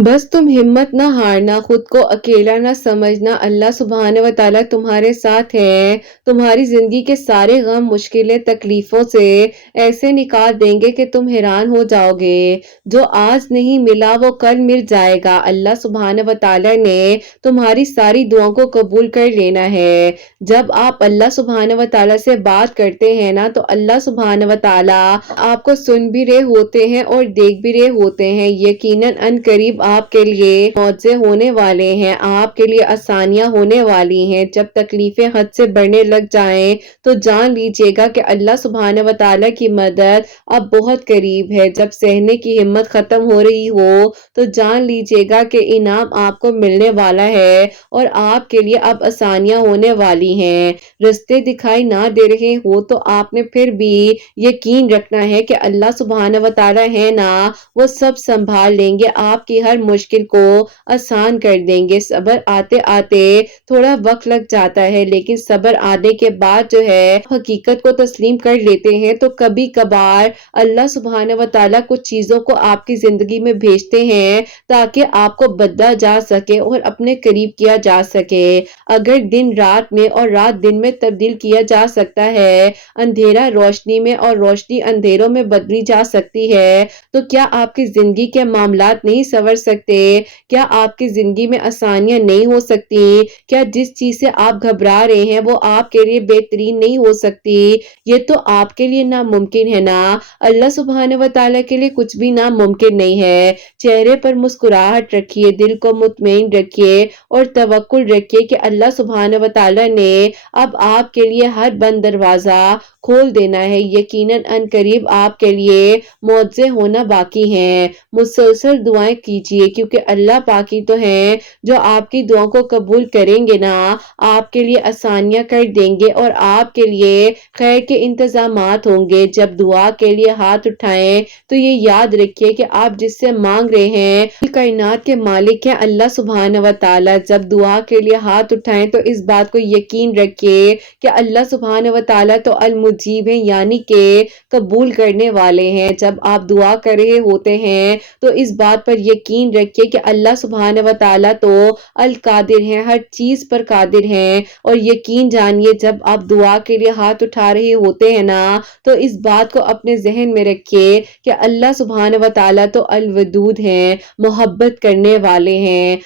बस तुम हिम्मत ना हारना, खुद को अकेला ना समझना। अल्लाह सुब्हान व तआला तुम्हारे साथ है। तुम्हारी जिंदगी के सारे गम, मुश्किलें, तकलीफों से ऐसे निकाल देंगे कि तुम हैरान हो जाओगे। जो आज नहीं मिला वो कल मिल जाएगा। अल्लाह सुब्हान व तआला ने तुम्हारी सारी दुआओं को कबूल कर लेना है। जब आप अल्लाह सुब्हान व तआला से बात करते हैं ना, तो अल्लाह सुब्हान व तआला आपको सुन भी रहे होते हैं और देख भी रहे होते हैं। यकीनन अन करीब आपके लिए मौजे होने वाले हैं, आपके लिए आसानियां होने वाली हैं। जब तकलीफें हद से बढ़ने लग जाएं तो जान लीजिएगा कि अल्लाह सुब्हान व तआला की मदद अब बहुत करीब है। जब सहने की हिम्मत खत्म हो रही हो तो जान लीजिएगा कि इनाम आपको मिलने वाला है और आपके लिए अब आसानियां होने वाली हैं। रास्ते दिखाई ना दे रहे हो तो आपने फिर भी यकीन रखना है कि अल्लाह सुब्हान व तआला है ना, वो सब संभाल लेंगे, आपकी हर मुश्किल को आसान कर देंगे। सब्र आते आते थोड़ा वक्त लग जाता है, लेकिन सब्र आने के बाद जो है हकीकत को तस्लीम कर लेते हैं। तो कभी कभार अल्लाह सुब्हान व तआला कुछ चीजों को आपकी जिंदगी में भेजते हैं ताकि आपको बदला जा सके और अपने करीब किया जा सके। अगर दिन रात में और रात दिन में तब्दील किया जा सकता है, अंधेरा रोशनी में और रोशनी अंधेरों में बदली जा सकती है, तो क्या आपकी जिंदगी के मामलात नहीं संवर सकते? क्या आपकी जिंदगी में आसानियां नहीं हो सकती? क्या जिस चीज से आप घबरा रहे हैं वो आपके लिए बेहतरीन नहीं हो सकती? ये तो आपके लिए नामुमकिन है ना। अल्लाह सुब्हान व तआला के लिए कुछ भी नामुमकिन नहीं है। चेहरे पर मुस्कुराहट रखिए, दिल को मुतमईन रखिए और तवक्कुल रखिए कि अल्लाह सुब्हान व तआला ने अब आपके लिए हर बंद दरवाजा खोल देना है। यकीनन अन करीब आपके लिए मौजे होना बाकी हैं। मुसलसल दुआएं कीजिए, क्योंकि अल्लाह पाकी तो हैं जो आपकी दुआओं को कबूल करेंगे ना, आपके लिए आसानियां कर देंगे और आपके लिए खैर के इंतजामात होंगे। जब दुआ के लिए हाथ उठाएं तो ये याद रखिए कि आप जिससे मांग रहे हैं कायनात के मालिक हैं अल्लाह सुब्हान व तआला। जब दुआ के लिए हाथ उठाएं तो इस बात को यकीन रखिए कि अल्लाह सुब्हान व तआला तो अल मुजीब है, यानी के कबूल करने वाले हैं। जब आप दुआ कर रहे होते हैं तो इस बात पर यकीन रखिए कि अल्लाह सुब्हान व तआला तो अल कादिर हैं, हर चीज पर कादिर हैं। और यकीन जानिए जब आप दुआ के लिए हाथ उठा रहे होते हैं ना, तो इस बात को अपने जहन में रखिए कि अल्लाह सुब्हान व तआला तो अल वदूद हैं, मोहब्बत करने वाले हैं।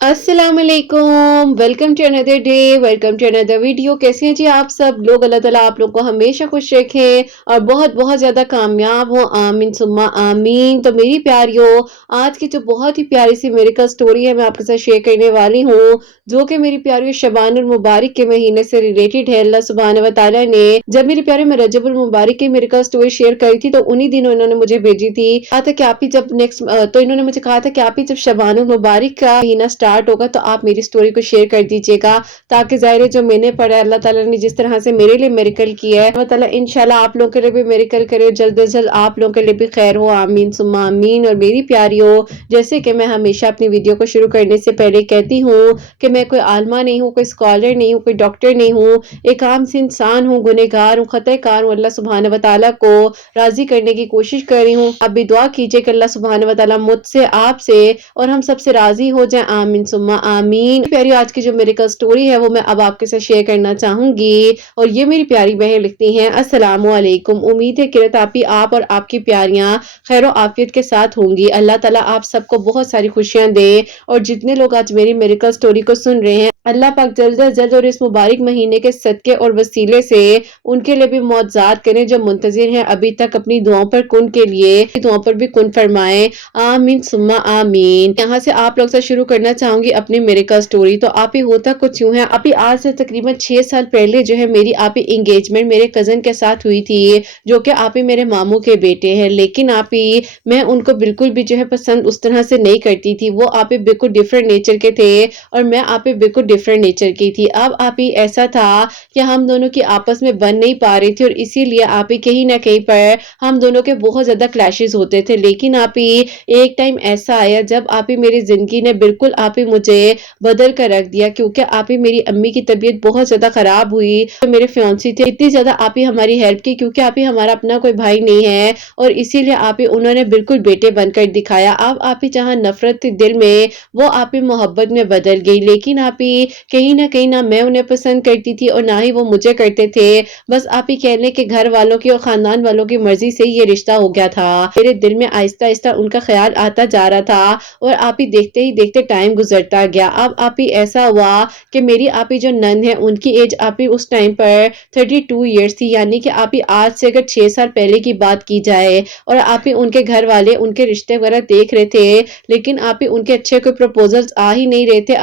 अस्सलाम वालेकुम, welcome to another day, welcome to another video. कैसे हैं जी आप सब लोग? अल्लाह ताला आप लोग को हमेशा खुश रखें और बहुत बहुत ज्यादा कामयाब हो, आमीन सुम्मा आमीन। तो मेरी प्यारियों, आज की जो बहुत ही प्यारी सी मेरिकल स्टोरी है मैं आपके साथ शेयर करने वाली हूँ, जो कि मेरी प्यारियों शबानुल मुबारक के महीने से रिलेटेड है। अल्लाह सुब्हान व तआला ने जब मेरी प्यारे में रजबुल मुबारक की मेरिकल स्टोरी शेयर करी थी तो उन्हीं दिनों इन्होंने मुझे भेजी थी। कहा था कि आप ही जब नेक्स्ट तो इन्होंने मुझे कहा था कि आप ही जब शबानुल मुबारक का महीना स्टार्ट होगा तो आप मेरी स्टोरी को शेयर कर दीजिएगा, ताकि ज़ाहिर है जो मैंने पढ़ा है अल्लाह ताला ने जिस तरह से मेरे लिए मेरिकल किया है, अल्लाह ताला इंशाल्लाह आप लोगों के लिए भी मेरिकल करे, जल्द से जल्द आप लोगों के लिए भी खैर हो, आमीन सुम्मा आमीन। और मेरी प्यारियों, जैसे कि मैं हमेशा अपनी वीडियो को शुरू करने से पहले कहती हूँ कि मैं कोई आलमा नहीं हूँ, कोई स्कॉलर नहीं हूँ, कोई डॉक्टर नहीं हूँ, एक आम सी इंसान हूँ, गुनहगार हूँ, खतकार हूँ। अल्लाह सुब्हान व तआला को राजी करने की कोशिश कर रही हूँ। आप भी दुआ कीजिए कि अल्लाह सुब्हान व तआला मुझसे, आपसे और हम सबसे राजी हो जाए, आमीन सुम्मा आमीन। प्यारी, आज की जो मेरिकल स्टोरी है वो मैं अब आपके साथ शेयर करना चाहूंगी। और ये मेरी प्यारी बहन लिखती हैं, अस्सलामु अलैकुम। उम्मीद है किरत आप और आपकी प्यारियां खैर आफियत के साथ होंगी। अल्लाह ताला आप सबको बहुत सारी खुशियां दे। और जितने लोग आज मेरी मेरिकल स्टोरी को सुन रहे हैं, अल्लाह पाक जल्द से जल्द और इस मुबारक महीने के सदके और वसीले से उनके लिए भी मौजज़ात करें जो मुंतजिर हैं अभी तक अपनी दुआओं पर, कुन के लिए दुआओं पर भी कुन फरमाए, आमीन सुम्मा आमीन। यहाँ से आप लोग से शुरू करना चाहूंगी अपनी मेरिकल स्टोरी। तो आप ही होता कुछ यूं है, आप ही आज से तकरीबन 6 साल पहले जो है मेरी आप ही एंगेजमेंट मेरे कजन के साथ हुई थी, जो कि आप ही मेरे मामू के बेटे हैं। लेकिन आप ही मैं उनको बिल्कुल भी जो है पसंद उस तरह से नहीं करती थी। वो आप ही बिल्कुल डिफरेंट नेचर के थे और मैं आप ही बिल्कुल ڈفرینٹ نیچر کی تھی۔ اب آپ ہی ایسا تھا کہ ہم دونوں کی آپس میں بن نہیں پا رہی تھی اور اسی لیے آپ ہی کہیں نہ کہیں پر ہم دونوں کے بہت زیادہ کلیشز ہوتے تھے، لیکن آپ ہی ایک ٹائم ایسا آیا جب آپ ہی میری زندگی نے بالکل آپ ہی مجھے بدل کر رکھ دیا، کیونکہ آپ ہی میری امی کی طبیعت بہت زیادہ خراب ہوئی، میرے فیونسی تھے اتنی زیادہ آپ ہی ہماری ہیلپ کی، کیونکہ آپ ہی ہمارا اپنا کوئی بھائی نہیں ہے اور اسی لیے آپ ہی انہوں نے بالکل بیٹے بن کر دکھایا۔ اب آپ ہی جہاں نفرت تھی دل میں وہ آپ ہی محبت میں بدل گئی، لیکن آپ ہی کہیں نہ میں انہیں پسند کرتی تھی اور نہ ہی وہ مجھے کرتے تھے، بس آپ ہی کہہ لیں کہ گھر والوں کی اور خاندان والوں کی مرضی سے یہ رشتہ ہو گیا تھا۔ میرے دل میں آہستہ آہستہ ان کا خیال آتا جا رہا تھا اور آپ ہی دیکھتے ٹائم گزرتا گیا۔ اب آپ ہی ایسا ہوا کہ میری آپ ہی جو نند ہے ان کی ایج آپ ہی اس ٹائم پر 32 ایئرس تھی، یعنی کہ آپ ہی آج سے اگر 6 سال پہلے کی بات کی جائے، اور آپ ہی ان کے گھر والے ان کے رشتے وغیرہ دیکھ رہے تھے، لیکن آپ ہی ان کے اچھے کوئی پروپوزلز آ ہی نہیں رہے تھے۔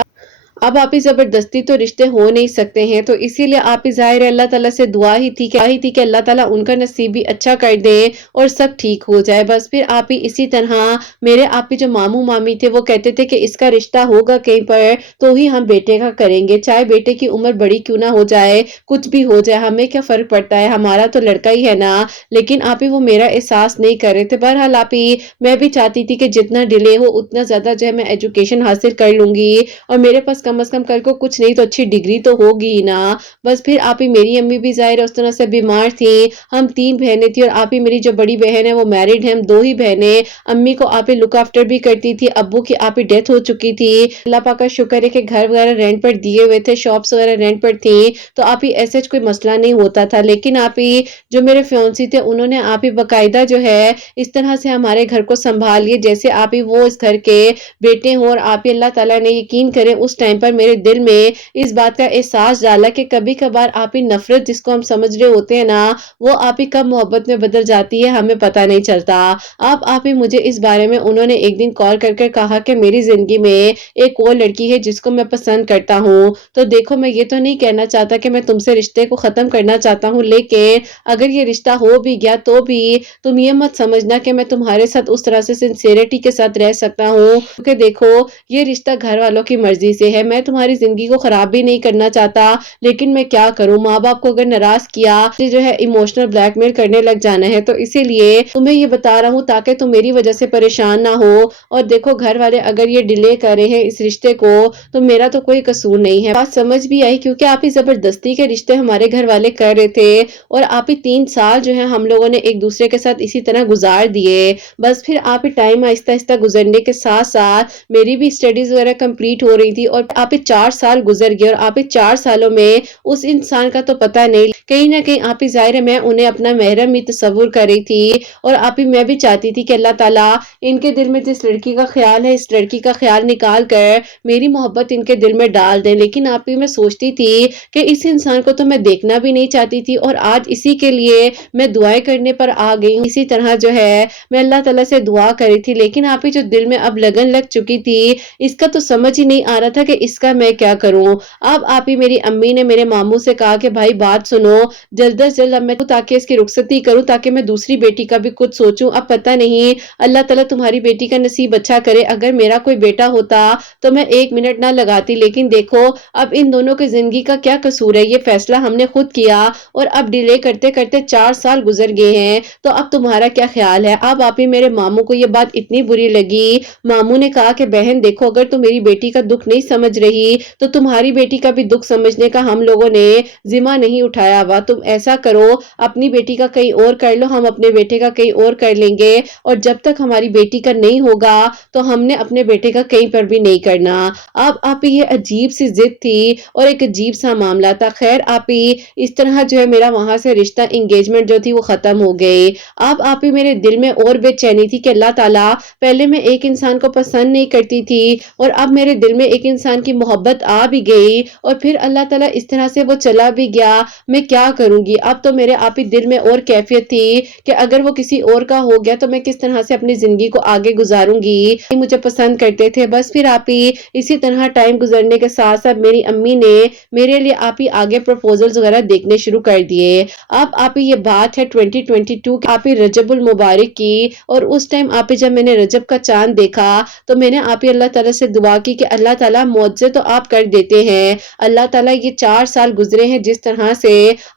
اب آپ ہی زبردستی تو رشتے ہو نہیں سکتے ہیں، تو اسی لیے آپ ہی ظاہر ہے اللہ تعالیٰ سے دعا ہی تھی کہ اللہ تعالیٰ ان کا نصیب بھی اچھا کر دے اور سب ٹھیک ہو جائے۔ بس پھر آپ ہی اسی طرح میرے آپ ہی جو ماموں مامی تھے وہ کہتے تھے کہ اس کا رشتہ ہوگا کہیں پر تو ہی ہم بیٹے کا کریں گے، چاہے بیٹے کی عمر بڑی کیوں نہ ہو جائے، کچھ بھی ہو جائے، ہمیں کیا فرق پڑتا ہے، ہمارا تو لڑکا ہی ہے نا۔ لیکن آپ ہی وہ میرا احساس نہیں کر رہے تھے۔ بہرحال آپ ہی میں بھی چاہتی تھی کہ جتنا ڈیلے ہو اتنا زیادہ جو ہے میں ایجوکیشن حاصل کر لوں گی اور میرے پاس کم از کم کل کو کچھ نہیں تو اچھی ڈگری تو ہوگی ہی نا۔ بس پھر آپ ہی میری امی بھی ظاہر اس طرح سے بیمار تھی، ہم 3 بہنیں تھی اور آپ ہی میری جو بڑی بہن ہے وہ میرڈ ہے، ہم 2 ہی بہنیں، امی کو آپ ہی لک آفٹر بھی کرتی تھی، ابو کی آپ ہی ڈیتھ ہو چکی تھی۔ اللہ پاک کا شکر ہے کہ گھر وغیرہ رینٹ پر دیے ہوئے تھے، شاپس وغیرہ رینٹ پر تھی، تو آپ ہی ایسے کوئی مسئلہ نہیں ہوتا تھا۔ لیکن آپ ہی جو میرے فیونسی تھے انہوں نے آپ ہی باقاعدہ جو ہے اس طرح سے ہمارے گھر کو سنبھال لیے جیسے آپ ہی وہ اس گھر کے بیٹے ہوں، اور آپ ہی اللہ تعالیٰ نے یقین کرے اس ٹائم پر میرے دل میں اس بات کا احساس ڈالا کہ کبھی کبھار آپ ہی نفرت جس کو ہم سمجھ رہے ہوتے ہیں نا وہ آپ ہی کب محبت میں بدل جاتی ہے ہمیں پتہ نہیں چلتا۔ اب آپ ہی مجھے اس بارے میں انہوں نے ایک دن کال کر کہا کہ میری زندگی میں ایک اور لڑکی ہے جس کو میں پسند کرتا ہوں، تو دیکھو میں یہ تو نہیں کہنا چاہتا کہ میں تم سے رشتے کو ختم کرنا چاہتا ہوں، لیکن اگر یہ رشتہ ہو بھی گیا تو بھی تم یہ مت سمجھنا کہ میں تمہارے ساتھ اس طرح سے سنسیریٹی کے ساتھ رہ سکتا ہوں، کیونکہ دیکھو یہ رشتہ گھر والوں کی مرضی سے ہے، میں تمہاری زندگی کو خراب بھی نہیں کرنا چاہتا، لیکن میں کیا کروں، ماں باپ کو اگر ناراض کیا جو ہے ایموشنل بلیک میل کرنے لگ جانا ہے، تو اسی لیے تمہیں یہ بتا رہا ہوں تاکہ تم میری وجہ سے پریشان نہ ہو، اور دیکھو گھر والے اگر یہ ڈیلے کر رہے ہیں اس رشتے کو تو میرا تو کوئی قصور نہیں ہے۔ بات سمجھ بھی آئی کیونکہ آپ ہی زبردستی کے رشتے ہمارے گھر والے کر رہے تھے اور آپ ہی 3 سال جو ہے ہم لوگوں نے ایک دوسرے کے ساتھ اسی طرح گزار دیے۔ بس پھر آپ ہی ٹائم آہستہ آہستہ گزرنے کے ساتھ ساتھ میری بھی اسٹڈیز وغیرہ کمپلیٹ ہو رہی تھی اور آپ ہی 4 سال گزر گئے، اور آپ ہی 4 سالوں میں اس انسان کا تو پتہ نہیں، کہیں نہ کہیں آپ ہی ظاہر ہے میں انہیں اپنا محرم ہی تصور کر رہی تھی، اور آپ ہی میں بھی چاہتی تھی کہ اللہ تعالیٰ ان کے دل میں جس لڑکی کا خیال ہے اس لڑکی کا خیال نکال کر میری محبت ان کے دل میں ڈال دیں، لیکن آپ ہی میں سوچتی تھی کہ اس انسان کو تو میں دیکھنا بھی نہیں چاہتی تھی، اور آج اسی کے لیے میں دعائیں کرنے پر آ گئی ہوں۔ اسی طرح جو ہے میں اللہ تعالیٰ سے دعا کری تھی، لیکن آپ ہی جو دل میں اب لگن لگ چکی تھی اس کا تو سمجھ ہی نہیں آ رہا تھا کہ اس کا میں کیا کروں۔ اب آپ ہی میری امی نے میرے ماموں سے کہا کہ بھائی بات سنو، جلد از جلد اب میں تاکہ اس کی رخصتی کروں تاکہ میں دوسری بیٹی کا بھی کچھ سوچوں، اب پتہ نہیں اللہ تعالیٰ تمہاری بیٹی کا نصیب اچھا کرے، اگر میرا کوئی بیٹا ہوتا تو میں 1 منٹ نہ لگاتی، لیکن دیکھو اب ان دونوں کی زندگی کا کیا قصور ہے، یہ فیصلہ ہم نے خود کیا اور اب ڈیلے کرتے کرتے 4 سال گزر گئے ہیں، تو اب تمہارا کیا خیال ہے۔ اب آپ ہی میرے ماموں کو یہ بات اتنی بری لگی، ماموں نے کہا کہ بہن دیکھو اگر تم میری بیٹی کا دکھ نہیں سمجھ رہی تو تمہاری بیٹی کا بھی دکھ سمجھنے کا ہم لوگوں نے ذمہ نہیں اٹھایا ہوا، تم ایسا کرو اپنی بیٹی کا کہیں اور کر لو، ہم اپنے بیٹے کا کہیں اور کر لیں گے، اور جب تک ہماری بیٹی کا نہیں ہوگا تو ہم نے اپنے بیٹے کا کہیں پر بھی نہیں کرنا۔ اب آپ یہ عجیب سی ضد تھی اور ایک عجیب سا معاملہ تھا، خیر آپ اس طرح جو ہے میرا وہاں سے رشتہ انگیجمنٹ جو تھی وہ ختم ہو گئی۔ اب آپ میرے دل میں اور بے چینی تھی کہ اللہ تعالیٰ پہلے میں ایک انسان کو پسند نہیں کرتی تھی اور اب میرے دل میں ایک انسان کی محبت آ بھی گئی اور پھر اللہ تعالیٰ اس طرح سے وہ چلا بھی گیا، میں کیا کروں گی۔ اب تو میرے آپ ہی دل میں اور کیفیت تھی کہ اگر وہ کسی اور کا ہو گیا تو میں کس طرح سے اپنی زندگی کو آگے گزاروں گی، مجھے پسند کرتے تھے۔ بس پھر آپ ہی اسی طرح ٹائم گزرنے کے ساتھ ساتھ میری امی نے میرے لیے آپ ہی آگے پروپوزلز وغیرہ دیکھنے شروع کر دیے۔ اب آپ ہی یہ بات ہے 2022 کی، آپ ہی رجب المبارک کی، اور اس ٹائم آپ ہی جب میں نے رجب کا چاند دیکھا تو میں نے آپ ہی اللہ تعالیٰ سے دعا کی کہ اللہ تعالیٰ معجزے تو آپ کر دیتے ہیں۔ اللہ تعالیٰ یہ 4 سال گزرے ہیں جس طرح سے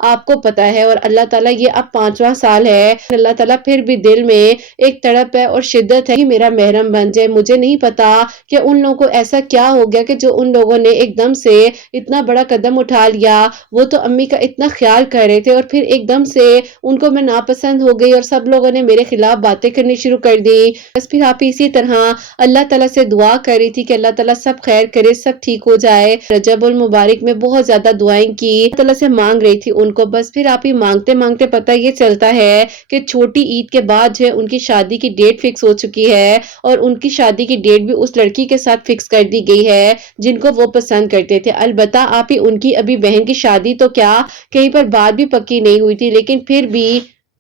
آپ کو پتا ہے، اور اللہ تعالیٰ یہ اب 5واں سال ہے، اللہ تعالیٰ پھر بھی دل میں ایک تڑپ ہے اور شدت ہے کہ میرا محرم بن جائے۔ مجھے نہیں پتا کہ ان لوگوں کو ایسا کیا ہو گیا کہ جو ان لوگوں نے ایک دم سے اتنا بڑا قدم اٹھا لیا۔ وہ تو امی کا اتنا خیال کر رہے تھے اور پھر ایک دم سے ان کو میں ناپسند ہو گئی اور سب لوگوں نے میرے خلاف باتیں کرنی شروع کر دی۔ بس پھر آپ اسی طرح اللہ تعالیٰ سے دعا کر رہی تھی کہ اللہ تعالیٰ سب خیر کرے، سب ٹھیک ہو جائے۔ رجب المبارک میں بہت زیادہ دعائیں کی، اللہ تعالیٰ سے مانگ رہی تھی ان کو۔ بس پھر آپ ہی مانگتے مانگتے پتہ یہ چلتا ہے کہ چھوٹی عید کے بعد جو ہے ان کی شادی کی ڈیٹ فکس ہو چکی ہے، اور ان کی شادی کی ڈیٹ بھی اس لڑکی کے ساتھ فکس کر دی گئی ہے جن کو وہ پسند کرتے تھے۔ البتہ آپ ہی ان کی ابھی بہن کی شادی تو کیا کہیں پر بات بھی پکی نہیں ہوئی تھی، لیکن پھر بھی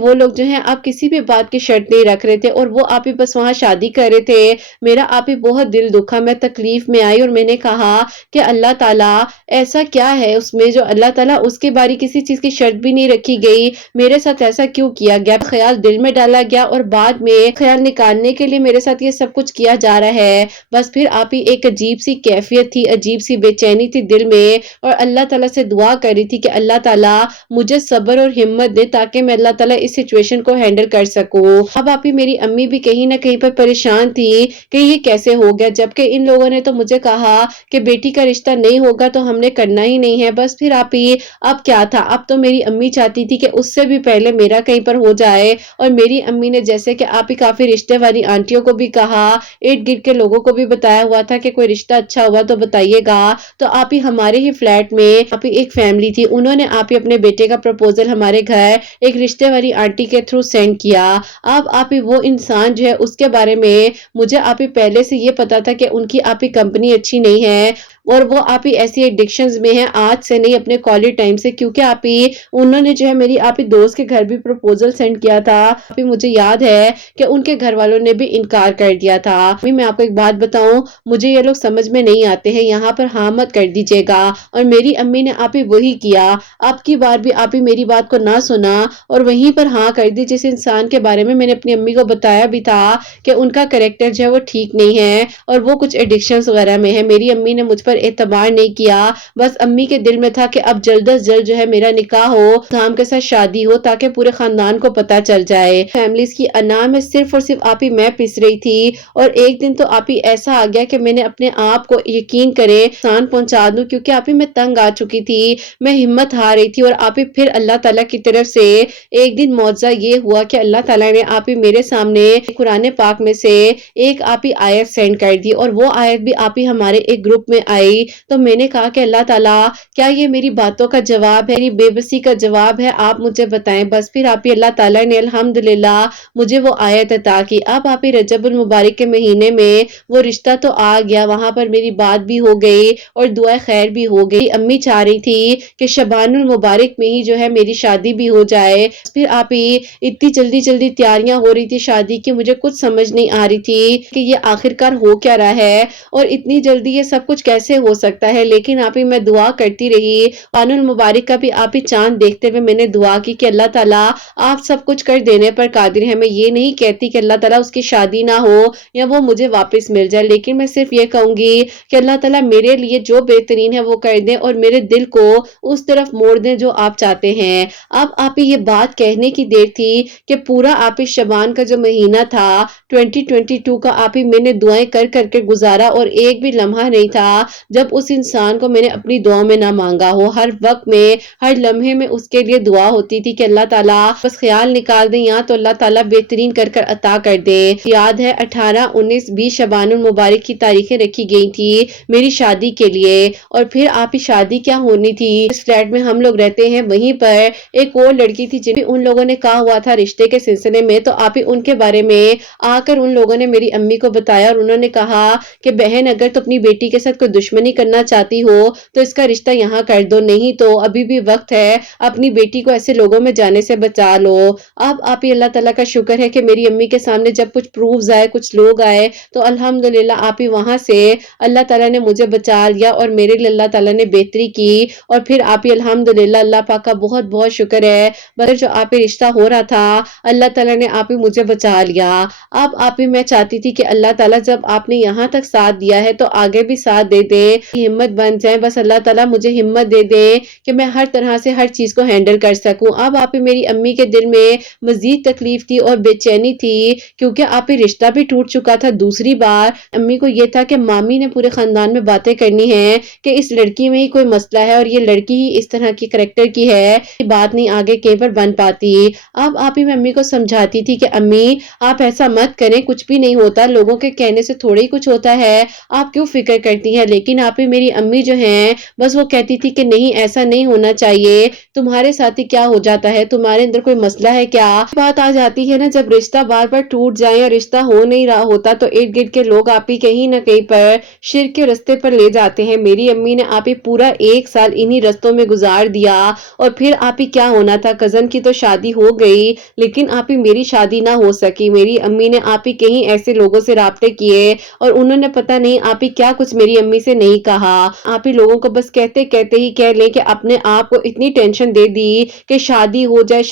وہ لوگ جو ہیں آپ کسی بھی بات کی شرط نہیں رکھ رہے تھے، اور وہ آپ ہی بس وہاں شادی کر رہے تھے۔ میرا آپ ہی بہت دل دکھا، میں تکلیف میں آئی اور میں نے کہا کہ اللہ تعالیٰ ایسا کیا ہے اس میں جو اللہ تعالیٰ اس کے بارے کسی چیز کی شرط بھی نہیں رکھی گئی، میرے ساتھ ایسا کیوں کیا گیا؟ خیال دل میں ڈالا گیا اور بعد میں خیال نکالنے کے لیے میرے ساتھ یہ سب کچھ کیا جا رہا ہے۔ بس پھر آپ ہی ایک عجیب سی کیفیت تھی، عجیب سی بے چینی تھی دل میں، اور اللہ تعالیٰ سے دعا کر رہی تھی کہ اللہ تعالیٰ مجھے صبر اور ہمت دے تاکہ میں اللہ تعالیٰ اس سچویشن کو ہینڈل کر سکوں۔ اب آپ ہی میری امی بھی کہیں نہ کہیں پر پریشان تھی کہ یہ کیسے ہو گیا، جبکہ ان لوگوں نے تو مجھے کہا کہ بیٹی کا رشتہ نہیں ہوگا تو ہم نے کرنا ہی نہیں ہے۔ بس پھر آپ ہی اب کیا تھا، اب تو میری امی چاہتی تھی کہ اس سے بھی پہلے میرا کہیں پر ہو جائے، اور میری امی نے جیسے کہ آپ ہی کافی رشتے والی آنٹیوں کو بھی کہا، ارد گرد کے لوگوں کو بھی بتایا ہوا تھا کہ کوئی رشتہ اچھا ہوا تو بتائیے گا۔ تو آپ ہی ہمارے ہی فلیٹ میں آپ ہی ایک فیملی تھی، انہوں نے آپ ہی اپنے بیٹے کا پروپوزل ہمارے گھر ایک رشتے والی آنٹی کے تھرو سینڈ کیا۔ اب آپ ہی وہ انسان جو ہے اس کے بارے میں مجھے آپ ہی پہلے سے یہ پتا تھا کہ ان کی آپ ہی کمپنی اچھی نہیں ہے، اور وہ آپ ہی ایسی ایڈکشنز میں ہیں، آج سے نہیں اپنے کالج ٹائم سے، کیونکہ آپ ہی انہوں نے جو ہے میری آپ ہی دوست کے گھر بھی پروپوزل سینڈ کیا تھا۔ آپ ہی مجھے یاد ہے کہ ان کے گھر والوں نے بھی انکار کر دیا تھا۔ ابھی میں آپ کو ایک بات بتاؤں، مجھے یہ لوگ سمجھ میں نہیں آتے ہیں، یہاں پر ہاں مت کر دیجیے گا، اور میری امی نے آپ ہی وہی کیا، اب کی بار بھی آپ ہی میری بات کو نہ سنا اور وہیں پر ہاں کر دی، جس انسان کے بارے میں میں نے اپنی امی کو بتایا بھی تھا کہ ان کا کریکٹر جو ہے وہ ٹھیک نہیں ہے اور وہ کچھ ایڈکشنز وغیرہ میں ہے۔ میری امی نے مجھ پر اعتبار نہیں کیا، بس امی کے دل میں تھا کہ اب جلد از جلد جو ہے میرا نکاح ہو، دھام کے ساتھ شادی ہو، تاکہ پورے خاندان کو پتا چل جائے۔ فیملیز کی انا میں صرف اور صرف آپ ہی میں پس رہی تھی، اور ایک دن تو آپ ہی ایسا آ گیا کہ میں نے اپنے آپ کو یقین کرے نقصان پہنچا دوں، کیونکہ آپ ہی میں تنگ آ چکی تھی، میں ہمت ہار رہی تھی، اور آپ ہی پھر اللہ تعالیٰ کی طرف سے ایک دن معجزہ یہ ہوا کہ اللہ تعالیٰ نے آپ ہی میرے سامنے قرآن پاک میں سے ایک آپ ہی آیت سینڈ کر دی، اور وہ آیت بھی آپ ہی ہمارے ایک گروپ میں آئی۔ تو میں نے کہا کہ اللہ تعالیٰ کیا یہ میری باتوں کا جواب ہے، میری بے بسی کا جواب ہے، آپ مجھے بتائیں۔ بس پھر آپ ہی اللہ تعالیٰ نے الحمدللہ مجھے وہ آیت عطا کی۔ اب آپ ہی رجب المبارک کے مہینے میں وہ رشتہ تو آ گیا، وہاں پر میری بات بھی ہو گئی اور دعا خیر بھی ہو گئی۔ امی چاہ رہی تھی کہ شبان المبارک میں ہی جو ہے میری شادی بھی ہو جائے۔ پھر آپ ہی اتنی جلدی جلدی تیاریاں ہو رہی تھی شادی کی، مجھے کچھ سمجھ نہیں آ رہی تھی کہ یہ آخرکار ہو کیا رہا ہے اور اتنی جلدی یہ سب کچھ کیسے ہو سکتا ہے۔ لیکن آپ ہی میں دعا کرتی رہی، شبان المبارک کا بھی آپ ہی چاند دیکھتے ہوئے میں نے دعا کی کہ اللہ تعالیٰ آپ سب کچھ کر دینے پر قادر ہیں۔ میں یہ نہیں کہتی کہ اللہ تعالیٰ اس کی شادی نہ ہو یا وہ مجھے واپس مل جائے، لیکن میں صرف یہ کہوں گی کہ اللہ تعالیٰ میرے لیے جو بہترین ہے وہ کر دیں اور میرے دل کو اس طرف موڑ دیں جو آپ چاہتے ہیں۔ اب آپ ہی یہ بات کہنے کی دیر تھی کہ پورا آپ ہی شبان کا جو مہینہ تھا 2022 کا، آپ ہی میں نے دعائیں کر کر کے گزارا، اور ایک بھی لمحہ نہیں تھا جب اس انسان کو میں نے اپنی دعاؤں میں نہ مانگا ہو۔ ہر وقت میں، ہر لمحے میں اس کے لیے دعا ہوتی تھی کہ اللہ تعالیٰ بس خیال نکال دیں، یا تو اللہ تعالیٰ بہترین کر کر عطا کر دے۔ یاد ہے 18، 19، 20 شبان المبارک کی تاریخیں رکھی گئی تھی میری شادی کے لیے، اور پھر آپ ہی شادی کیا ہونی تھی، اس فلیٹ میں ہم لوگ رہتے ہیں وہیں پر ایک اور لڑکی تھی جنہیں ان لوگوں نے کہا ہوا تھا رشتے کے سلسلے میں، تو آپ ہی ان کے بارے میں آ کر ان لوگوں نے میری امی کو بتایا، اور انہوں نے کہا کہ بہن اگر تو اپنی بیٹی کے ساتھ کوئی دشمنی کرنا چاہتی ہو تو اس کا رشتہ یہاں کر دو، نہیں تو ابھی بھی وقت ہے، اپنی بیٹی کو ایسے لوگوں میں جانے سے بچا لو۔ اب آپ ہی اللہ تعالیٰ کا شکر ہے کہ میری امی کے سامنے جب کچھ پروفز آئے، کچھ لوگ آئے، تو الحمدللہ آپ ہی وہاں سے اللہ تعالیٰ نے مجھے بچا لیا اور میرے لیے اللہ تعالیٰ نے بہتری کی، اور پھر آپ ہی الحمدللہ اللہ پاک کا بہت بہت شکر ہے، مگر جو آپ ہی رشتہ ہو رہا تھا اللہ تعالیٰ نے آپ ہی مجھے بچا لیا۔ اب آپ ہی میں چاہتی تھی کہ اللہ تعالیٰ جب آپ نے یہاں تک ساتھ دیا ہے تو آگے بھی ساتھ دے دے، दे, हिम्मत बन जाए, बस अल्लाह ताला मुझे हिम्मत दे दे कि मैं हर तरह से हर चीज़ को हैंडल कर सकूँ। अब आप ही मेरी अम्मी के दिल में मज़ीद तकलीफ़ थी और बेचैनी थी, क्योंकि आप ही रिश्ता भी टूट चुका था दूसरी बार। अम्मी को ये था कि मामी ने पूरे ख़ानदान में बातें करनी हैं कि इस लड़की में ही कोई मसला है और ये लड़की ही इस तरह की करैक्टर की है, ये बात नहीं आगे कहीं पर बन पाती। अब आप ही मैं अम्मी को समझाती थी कि अम्मी आप ऐसा मत करें, कुछ भी नहीं होता, लोगों के कहने से थोड़ा ही कुछ होता है, आप क्यों फ़िक्र करती हैं? लेकिन आप ही मेरी अम्मी जो हैं, बस वो कहती थी कि नहीं ऐसा नहीं होना चाहिए, तुम्हारे साथ ही क्या हो जाता है, तुम्हारे अंदर कोई मसला है क्या? बात आ जाती है ना जब रिश्ता बार-बार टूट जाए या रिश्ता हो नहीं रहा होता तो इर्द-गिर्द के लोग आप ही कहीं न कहीं पर शिर्क के रास्ते पर ले जाते हैं। मेरी अम्मी ने आप ही पूरा 1 साल इन्हीं रास्तों में गुज़ार दिया और फिर आप ही क्या होना था, कज़न की तो शादी हो गई, लेकिन आप ही मेरी शादी ना हो सकी। मेरी अम्मी ने आप ही कहीं ऐसे लोगों से राब्ते किए और उन्होंने पता नहीं आप ही क्या कुछ मेरी अम्मी से नहीं कहा। आप ही लोगों को बस कहते-कहते ही कह लें कि अपने आप को इतनी टेंशन दे दी कि शादी हो जाए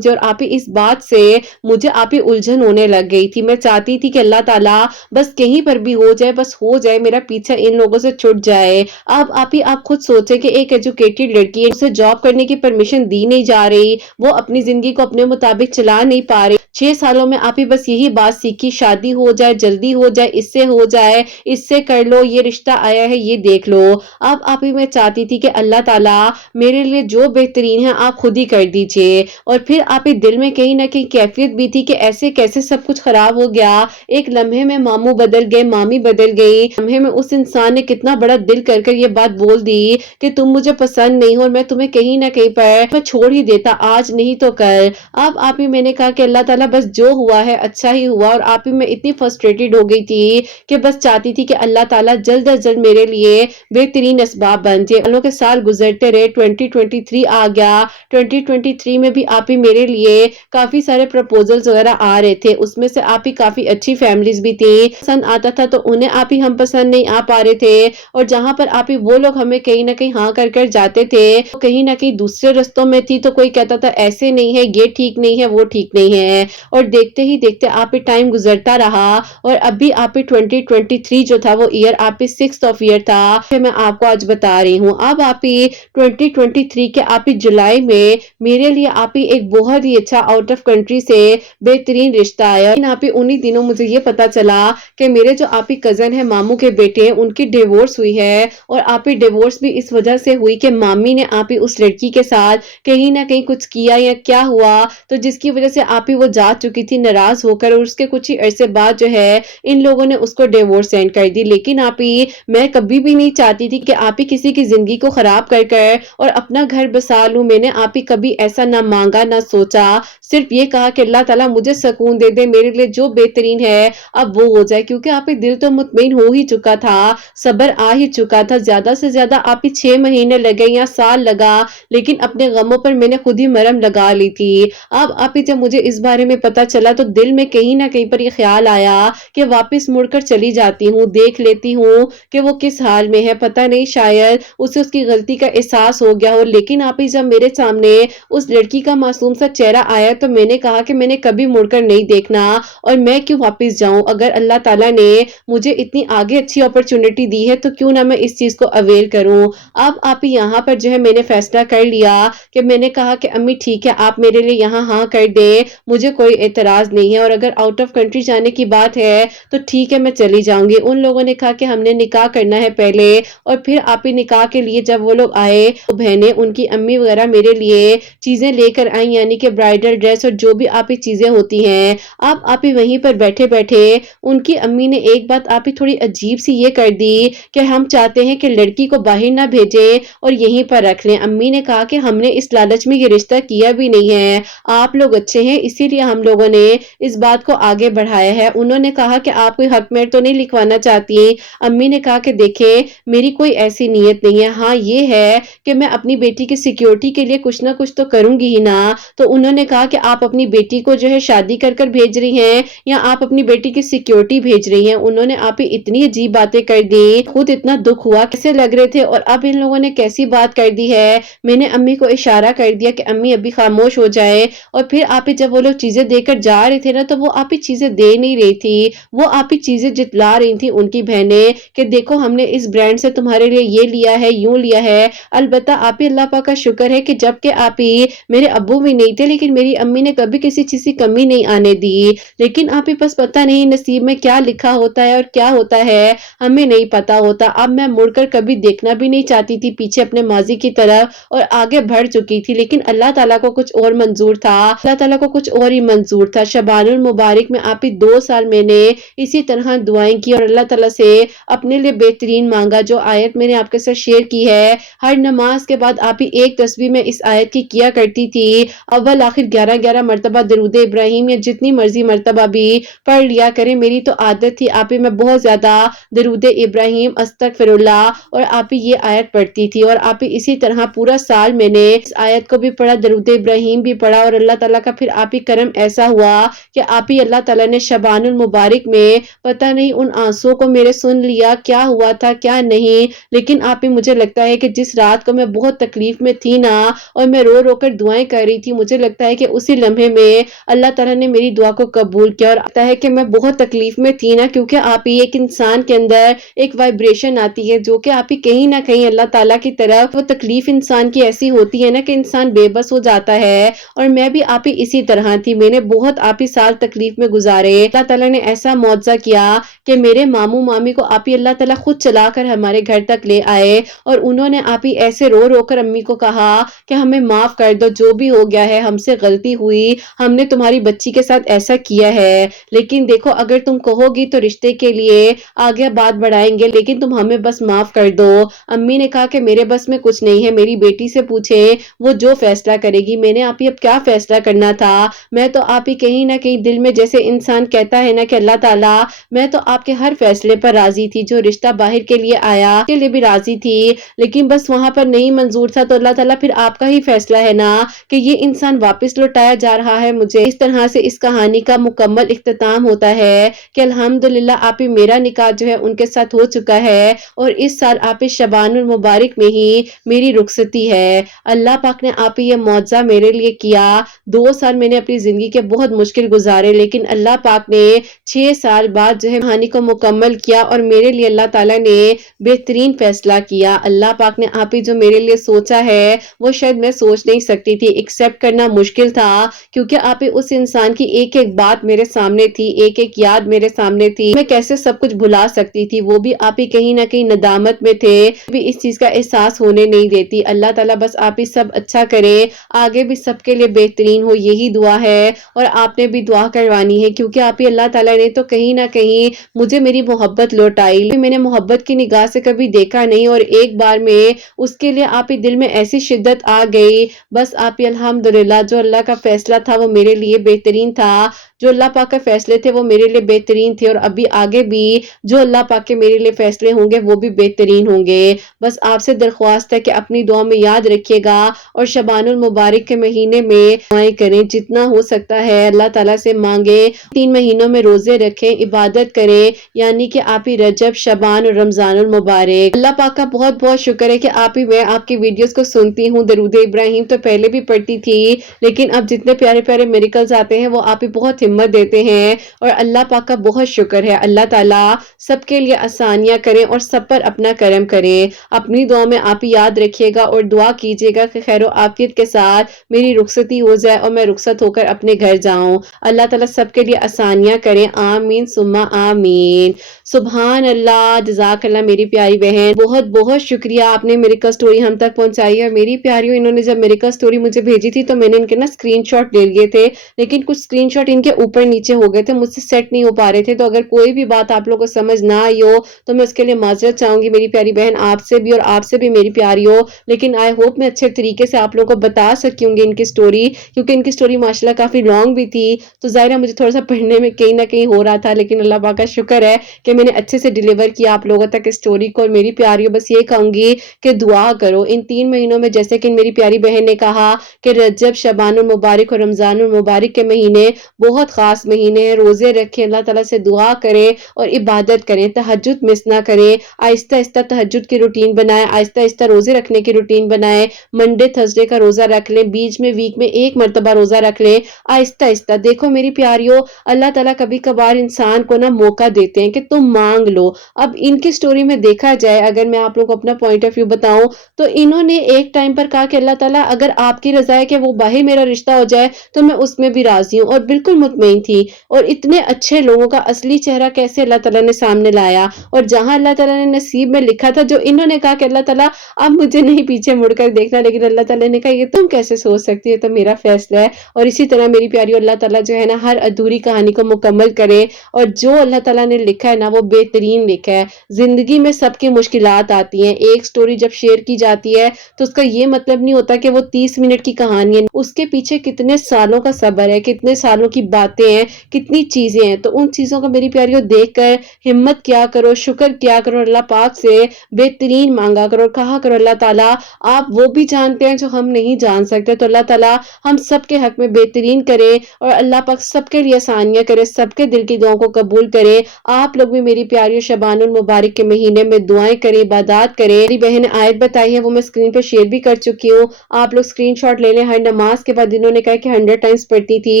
और आप ही इस बात से मुझे आप ही उलझन होने लग गई थी। मैं चाहती थी कि अल्लाह ताला बस कहीं पर भी हो जाए, बस हो जाए, मेरा पीछा इन लोगों से छूट जाए। अब आप ही आप खुद सोचें कि एक एजुकेटेड लड़की है, उसे जॉब करने की परमिशन दी नहीं जा रही, वो अपनी ज़िंदगी को अपने मुताबिक चला नहीं पा रही। 6 सालों में आप ही बस यही बात सीखी, शादी हो जाए, जल्दी हो जाए, इससे हो जाए, इससे कर लो, ये रिश्ता आया है, ये देख लो। अब आप ही मैं चाहती थी कि अल्लाह ताला मेरे लिए जो बेहतरीन है आप खुद ही कर दीजिए। और फिर आप ही दिल में कहीं न कहीं कैफियत भी थी कि ऐसे कैसे सब कुछ खराब हो गया। एक लम्हे में मामू बदल गए, मामी बदल गई। लम्हे में उस इंसान ने कितना बड़ा दिल कर ये बात बोल दी कि तुम मुझे पसंद नहीं हो और मैं तुम्हें कहीं न कहीं पर मैं छोड़ ही देता, आज नहीं तो कल। अब आप ही मैंने कहा कि अल्लाह ताला बस जो हुआ है अच्छा ही हुआ और आप ही मैं इतनी फ्रस्ट्रेटेड हो गई थी कि बस चाहती थी कि अल्लाह ताला जल्द अज जल्द मेरे लिए बेहतरीन असबाब बन जाए। सालों के साल गुजरते रहे, 2023 आ गया। 2023 में भी आप ही मेरे लिए काफ़ी सारे प्रपोज़ल्स वगैरह आ रहे थे। उसमें से आप ही काफ़ी अच्छी फैमिलीज़ भी थी। पसंद आता था तो उन्हें आप ही हम पसंद नहीं आ पा रहे थे और जहाँ पर आप ही वो लोग हमें कहीं न कहीं हाँ कर जाते थे, तो कहीं न कहीं दूसरे रास्तों में थी तो कोई कहता था ऐसे नहीं है, ये ठीक नहीं है, वो ठीक नहीं है। और देखते ही देखते आप ही टाइम गुज़रता रहा और अभी आप ही 2023 जो था वो ईयर आप ही 6th ऑफ ईयर था, कि मैं आपको आज बता रही हूँ। अब आप ही 2023 के आप ही जुलाई में मेरे लिए आप ही एक बहुत ही अच्छा आउट ऑफ कंट्री से बेहतरीन रिश्ता आया। लेकिन आप ही उन्हीं दिनों मुझे ये पता चला कि मेरे जो आप ही कज़न है, मामू के बेटे, उनकी डिवोर्स हुई है और आप ही डिवोर्स भी इस वजह से हुई कि मामी ने आप ही उस लड़की के साथ कहीं न कहीं कुछ किया या क्या हुआ, तो जिसकी वजह से आप ही वो जा चुकी थी नाराज़ होकर और उसके कुछ ही अरसे बाद जो है इन लोगों ने उसको डिवोर्स सेंड कर दी। लेकिन आप ही मैं कभी भी नहीं चाहती थी कि आप ही किसी की ज़िंदगी को ख़राब कर और अपना घर बसा लूँ। मैंने आप ही कभी ऐसा ना माँगा ना सोचा, सिर्फ़ ये कहा कि अल्लाह ताला मुझे सुकून दे दे, मेरे लिए जो बेहतरीन है अब वो हो जाए, क्योंकि आप ही दिल तो मुतमईन हो ही चुका था, सब्र आ ही चुका था। ज़्यादा से ज़्यादा आप ही 6 महीने लगे या साल लगा, लेकिन अपने गमों पर मैंने खुद ही मरहम लगा ली थी। अब आप ही जब मुझे इस बारे में पता चला तो दिल में कहीं न कहीं पर ये ख़्याल आया कि वापस मुड़कर चली जाती हूँ, देख लेती हूँ कि वो किस हाल में है, पता नहीं शायद उसे उसकी गलती का एहसास हो गया हो। लेकिन आप ही जब मेरे सामने उस लड़की का मासूम सा चेहरा आया तो मैंने कहा कि मैंने कभी मुड़कर नहीं देखना और मैं क्यों वापस जाऊँ, अगर अल्लाह ताला ने मुझे इतनी आगे अच्छी अपॉर्चुनिटी दी है तो क्यों ना मैं इस चीज़ को अवेल करूँ। अब आप ही यहाँ पर जो है मैंने फैसला कर लिया कि मैंने कहा कि अम्मी ठीक है, आप मेरे लिए यहाँ हाँ कर दें, मुझे कोई एतराज़ नहीं है और अगर आउट ऑफ कंट्री जाने की बात है तो ठीक है मैं चली जाऊँगी। उन लोगों ने कहा कि हमने निकाह करना है पहले और फिर आप ही निकाह के लिए जब वो लोग आए तो बहनें उनकी अम्मी वगैरह मेरे लिए चीज़ें लेकर आई, यानी कि ब्राइडल ड्रेस और जो भी आप ही चीज़ें होती हैं। अब आप ही वहीं पर बैठे-बैठे उनकी अम्मी ने एक बात आप ही थोड़ी अजीब सी ये कर दी कि हम चाहते हैं कि लड़की को बाहर ना भेजें और यहीं पर रख लें। अम्मी ने कहा कि हमने इस लालच में ये रिश्ता किया भी नहीं है, आप लोग अच्छे हैं इसीलिए हम लोगों ने इस बात को आगे बढ़ाया है। उन्होंने कहा कि आप कोई हक मेहर तो नहीं लिखवाना चाहती। अम्मी ने कहा कि देखें मेरी कोई ऐसी नीयत नहीं है, हाँ ये है कि मैं अपनी बेटी की सिक्योरिटी के लिए कुछ ना कुछ तो करूंगी ही ना। तो उन्होंने कहा कि आप अपनी बेटी को जो है शादी कर भेज रही हैं या आप अपनी बेटी की सिक्योरिटी भेज रही हैं। उन्होंने आप ही इतनी अजीब बातें कर दी, खुद इतना दुख हुआ, कैसे लग रहे थे और अब इन लोगों ने कैसी बात कर दी है। मैंने अम्मी को इशारा कर दिया कि अम्मी अभी खामोश हो जाए और फिर आप ही जब वो लोग चीजें चीज़ें देकर जा रहे थे ना, तो वो आप ही चीज़ें दे नहीं रही थी। वो आप ही चीज़ें जितला रही थी उनकी बहनें कि देखो हमने इस ब्रांड से तुम्हारे लिए ये लिया है, यूँ लिया है। अलबत्ता आप ही अल्लाह पाक का शुक्र है कि जब के आप ही मेरे अब्बू भी नहीं थे, लेकिन मेरी अम्मी ने कभी किसी चीज़ की कमी नहीं आने दी। लेकिन आप ही बस पता नहीं नसीब में क्या लिखा होता है और क्या होता है, हमें नहीं पता होता। अब मैं मुड़कर कभी देखना भी नहीं चाहती थी पीछे अपने माज़ी की तरफ और आगे बढ़ चुकी थी, लेकिन अल्लाह ताला को कुछ और मंज़ूर था। अल्लाह ताला को कुछ और ही मंज़ूर था। शबानुल मुबारक में आप ही 2 साल मैंने इसी तरह दुआएँ की और अल्लाह ताला से अपने लिए बेहतरीन माँगा। जो आयत मैंने आपके साथ शेयर की है, हर नमाज के बाद आप ही एक तस्बीह में इस आयत की किया करती थी। अव्वल आखिर 11-11 मरतबा दरूद इब्राहिम या जितनी मर्ज़ी मरतबा भी पढ़ लिया करें। मेरी तो आदत थी आप ही मैं बहुत ज़्यादा दरूद इब्राहिम, अस्तगफिरुल्लाह और आप ही ये आयत पढ़ती थी और आप ही इसी तरह पूरा साल मैंने इस आयत को भी पढ़ा, दरूद इब्राहिम भी पढ़ा और अल्लाह ताला का फिर आप ही करम ऐसा हुआ कि आप ही अल्लाह ताला ने शबानुल मुबारक में पता नहीं उन आंसुओं को मेरे सुन लिया, क्या हुआ था क्या नहीं। लेकिन आप ही मुझे लगता है कि जिस रात को मैं बहुत तकलीफ में थी ना और मैं रो रो कर दुआएं कर रही थी, मुझे लगता है कि उसी लम्हे में अल्लाह ताला ने मेरी दुआ को कबूल किया। और लगता है कि मैं बहुत तकलीफ में थी ना, क्योंकि आप ही एक इंसान के अंदर एक वाइब्रेशन आती है जो कि आप ही कहीं ना कहीं अल्लाह ताला की तरफ, वो तकलीफ इंसान की ऐसी होती है ना कि इंसान बेबस हो जाता है। और मैं भी आप ही इसी तरह थी, मैंने बहुत आप ही साल तकलीफ में गुजारे। अल्लाह ताला ने ऐसा मुआवजा किया कि मेरे मामू मामी को आप ही अल्लाह ताला खुद चलाकर हमारे घर तक ले आए और उन्होंने आप ही ऐसे रो रो कर अम्मी को कहा कि हमें माफ कर दो, जो भी हो गया है हमसे गलती हुई, हमने तुम्हारी बच्ची के साथ ऐसा किया है। लेकिन देखो अगर तुम कहोगी तो रिश्ते के लिए आगे बात बढ़ाएंगे, लेकिन तुम हमें बस माफ कर दो। अम्मी ने कहा कि मेरे बस में कुछ नहीं है, मेरी बेटी से पूछे, वो जो फैसला करेगी। मैंने आप ही अब क्या फैसला करना था, मैं तो आप ही कहीं ना कहीं दिल में जैसे इंसान कहता है ना कि अल्लाह ताला मैं तो आपके हर फैसले पर राजी थी, जो रिश्ता बाहर के लिए आया के लिए भी राजी थी, लेकिन बस वहां पर नहीं मंजूर था। तो अल्लाह ताला फिर आपका ही फैसला है ना कि ये इंसान वापस लौटाया जा रहा है मुझे। इस तरह से इस कहानी का मुकम्मल इख्तिताम होता है कि अल्हम्दुलिल्लाह आप ही मेरा निकाह जो है उनके साथ हो चुका है और इस साल आप ही शबानुल मुबारक में ही मेरी रुखसती है। अल्लाह पाक ने आप ही ये मौजज़ा मेरे लिए किया। 2 साल मैंने अपनी जिंदगी के बहुत मुश्किल गुजारे, लेकिन अल्लाह पाक ने 6 साल बाद जो है कहानी को मुकम्मल किया और मेरे लिए अल्लाह ताला ने बेहतरीन फैसला किया। अल्लाह पाक ने आप ही जो मेरे लिए सोचा है वो शायद मैं सोच नहीं सकती थी, एक्सेप्ट करना मुश्किल था, क्योंकि आप ही उस इंसान की एक एक बात मेरे सामने थी, एक एक याद मेरे सामने थी। मैं कैसे सब कुछ भुला सकती थी, वो भी आप ही कहीं ना कहीं नदामत में थे, भी इस चीज का एहसास होने नहीं देती। अल्लाह ताला बस आप ही सब अच्छा करे, आगे भी सबके लिए बेहतरीन हो, यही दुआ है। और आपने भी दुआ करवानी है, क्योंकि आप ही अल्लाह ताला ने तो कहीं ना कहीं मुझे मेरी मोहब्बत लौटाई। मैंने मोहब्बत की निगाह से कभी देखा नहीं और एक बार में उसके लिए आप ही दिल में ऐसी शिद्दत आ गई। बस आप ही अल्हम्दुलिल्लाह जो अल्लाह का फैसला था वो मेरे लिए बेहतरीन था, जो अल्लाह पाक के फैसले थे वो मेरे लिए बेहतरीन थे और अभी आगे भी जो अल्लाह पाक के मेरे लिए फैसले होंगे वो भी बेहतरीन होंगे। बस आपसे दरख्वास्त है कि अपनी दुआ में याद रखिएगा और शबानुल मुबारक के महीने में दुआएं करें, जितना हो सकता है अल्लाह ताला से मांगे। 3 महीनों में रोजे रखें, इबादत करें, यानी कि आप ही रजब, शबान और रमजानुल मुबारक। अल्लाह पाक का बहुत बहुत शुक्र है कि आप ही मैं आपकी वीडियोस को सुनती हूँ। दरूद इब्राहिम तो पहले भी पढ़ती थी, लेकिन अब जितने प्यारे प्यारे मिरेकल्स आते हैं वो आप ही बहुत हिम्मत देते हैं और अल्लाह पाक का बहुत शुक्र है। अल्लाह ताला सबके लिए आसानियां करें और सब पर अपना करम करें। अपनी दुआ में आप ही याद रखिएगा और दुआ कीजिएगा कि खैर आफियत के साथ मेरी रुखसती हो जाए और मैं रुखसत होकर अपने घर जाऊं। अल्लाह ताला सबके लिए आसानियां करें, आमीन सुम्मा आमीन। सुभान अल्लाह, जज़ाकल्लाह मेरी प्यारी बहन, बहुत बहुत शुक्रिया, आपने मेरिकल स्टोरी हम तक पहुंचाई है। मेरी प्यारियों, इन्होंने जब मेरिकल स्टोरी मुझे भेजी थी तो मैंने इनके ना स्क्रीनशॉट ले लिए थे, लेकिन कुछ स्क्रीनशॉट इनके ऊपर नीचे हो गए थे, मुझसे सेट नहीं हो पा रहे थे। तो अगर कोई भी बात आप लोगों को समझ ना आई हो तो मैं उसके लिए माजरत चाहूंगी मेरी प्यारी बहन, आपसे भी और आपसे भी मेरी प्यारी हो। लेकिन आई होप मैं अच्छे तरीके से आप लोगों को बता सकी होंगी इनकी स्टोरी, क्योंकि इनकी स्टोरी माशाल्लाह काफी लॉन्ग भी थी, तो जाहिर है मुझे थोड़ा सा पढ़ने में कहीं ना कहीं हो रहा था, लेकिन अल्लाह पाक का शुक्र है कि मैंने अच्छे से डिलीवर किया आप लोगों तक स्टोरी को। और मेरी प्यारियों बस ये कहूंगी कि दुआ करो इन 3 महीनों में, जैसे कि मेरी प्यारी बहन ने कहा कि रजब, शबानुल मुबारक और रमजानुल मुबारक के महीने बहुत खास महीने हैं। रोजे रखें, अल्लाह ताला से दुआ करें और इबादत करें, तहज्जुद मिस ना करें। आहिस्ता आहिस्ता तहज्जुद की रूटीन बनाएं, आहिस्ता आहिस्ता रोजे रखने की रूटीन बनाएं। मंडे थर्सडे का रोजा रख लें, बीच में वीक में 1 मरतबा रोजा रख लें। آہستہ آہستہ دیکھو میری پیاریوں، اللہ تعالیٰ کبھی کبھار انسان کو نا موقع دیتے ہیں کہ تم مانگ لو۔ اب ان کی سٹوری میں دیکھا جائے، اگر میں آپ لوگوں کو اپنا پوائنٹ آف ویو بتاؤں، تو انہوں نے ایک ٹائم پر کہا کہ اللہ تعالیٰ اگر آپ کی رضا ہے کہ وہ باہر میرا رشتہ ہو جائے تو میں اس میں بھی راضی ہوں، اور بالکل مطمئن تھی۔ اور اتنے اچھے لوگوں کا اصلی چہرہ کیسے اللہ تعالیٰ نے سامنے لایا، اور جہاں اللہ تعالیٰ نے نصیب میں لکھا تھا، جو انہوں نے کہا کہ اللہ تعالیٰ اب مجھے نہیں پیچھے مڑ کر دیکھنا، لیکن اللہ تعالیٰ نے کہا یہ تم کیسے سوچ سکتی ہے، تو میرا فیصلہ ہے۔ اور اسی طرح میری پیاریو، اللہ تعالیٰ جو ہے نا ہر ادھوری کہانی کو مکمل کرے، اور جو اللہ تعالیٰ نے لکھا ہے نا وہ بہترین لکھا ہے۔ زندگی میں سب کی مشکلات آتی ہیں، ایک سٹوری جب شیئر کی جاتی ہے تو اس کا یہ مطلب نہیں ہوتا کہ وہ 30 منٹ کی کہانی ہے، اس کے پیچھے کتنے سالوں کا صبر ہے، کتنے سالوں کی باتیں ہیں، کتنی چیزیں ہیں۔ تو ان چیزوں کو میری پیاریو دیکھ کر ہمت کیا کرو، شکر کیا کرو، اللہ پاک سے بہترین مانگا کرو، کہا کرو اللہ تعالیٰ آپ وہ بھی جانتے ہیں جو ہم نہیں جان سکتے، تو اللہ تعالیٰ ہم سب کے حق میں بہترین کرے، اور اللہ پاک سب کے لیے آسانیاں کرے، سب کے دل کی دعاؤں کو قبول کرے۔ آپ لوگ بھی میری پیاری شبان المبارک کے مہینے میں دعائیں کریں، عبادات کریں۔ میری بہن نے آیت بتائی ہے، وہ میں اسکرین پہ شیئر بھی کر چکی ہوں، آپ لوگ اسکرین شاٹ لے لیں۔ ہر نماز کے بعد انہوں نے کہا کہ 100 ٹائمز پڑھتی تھی،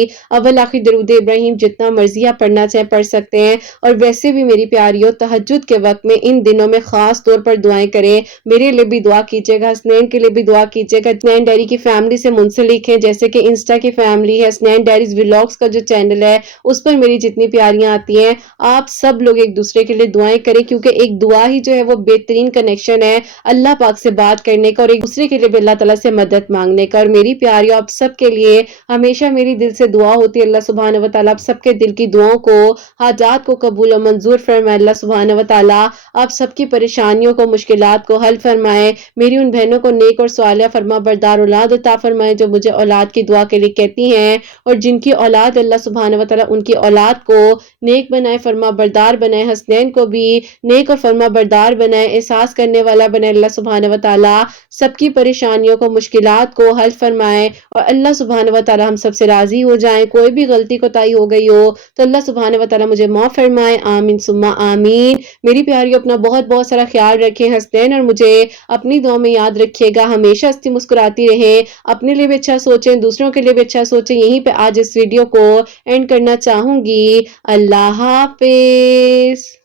اول آخر درود ابراہیم، جتنا مرضی آپ پڑھنا چاہیں پڑھ سکتے ہیں۔ اور ویسے بھی میری پیاریوں، تہجد کے وقت میں ان دنوں میں خاص طور پر دعائیں کریں، میرے لیے بھی دعا کیجیے گا، حسنین کے لیے بھی دعا کیجیے گا، حسنین ڈیری کی فیملی سے منسلک ہیں، جیسے کہ انسٹا کی فیملی ہے، حسنین ڈیریز ولاگز کا جو چینل ہے اس پر میری جتنی پیاریاں آتی ہیں، آپ سب لوگ ایک دوسرے کے لیے دعائیں کریں، کیونکہ ایک دعا ہی جو ہے وہ بہترین کنیکشن ہے اللہ پاک سے بات کرنے کا، اور ایک دوسرے کے لیے بھی اللہ تعالیٰ سے مدد مانگنے کا۔ اور میری پیاریوں، آپ سب کے لیے ہمیشہ میری دل سے دعا ہوتی ہے، اللہ سبحانہ و تعالیٰ آپ سب کے دل کی دعاؤں کو، حاجات کو قبول و منظور فرمائے۔ اللہ سبحانہ و تعالیٰ آپ سب کی پریشانیوں کو، مشکلات کو حل فرمائے۔ میری ان بہنوں کو نیک اور صالحہ فرما بردار اولاد عطا فرمائے، جو مجھے اولاد کی دعا کے لیے کہتی ہیں، اور جن کی اولاد اللہ سبحانہ و تعالیٰ ان کی اولاد کو نیک بنائے، فرما بردار بنائے، حسنین کو بھی نیک اور فرما بردار بنائے، احساس کرنے والا بنائے۔ اللہ سبحانہ و تعالیٰ سب کی پریشانیوں کو، مشکلات کو حل فرمائے، اور اللہ سبحانہ و تعالیٰ ہم سب سے راضی ہو جائیں۔ کوئی بھی غلطی کوتاہی ہو گئی ہو تو اللہ سبحانہ و تعالیٰ مجھے معاف فرمائے، آمین ثم آمین۔ میری پیاریوں، اپنا بہت بہت سارا خیال رکھیں، حسنین اور مجھے اپنی دعا میں یاد رکھیے گا، ہمیشہ ہنسی مسکراتی رہیں، اپنے لیے بھی اچھا سوچیں، دوسروں کے لیے بھی اچھا سوچیں۔ یہیں پہ آج اس ویڈیو کو اینڈ کرنا چاہوں گی۔ اللہ حافظ۔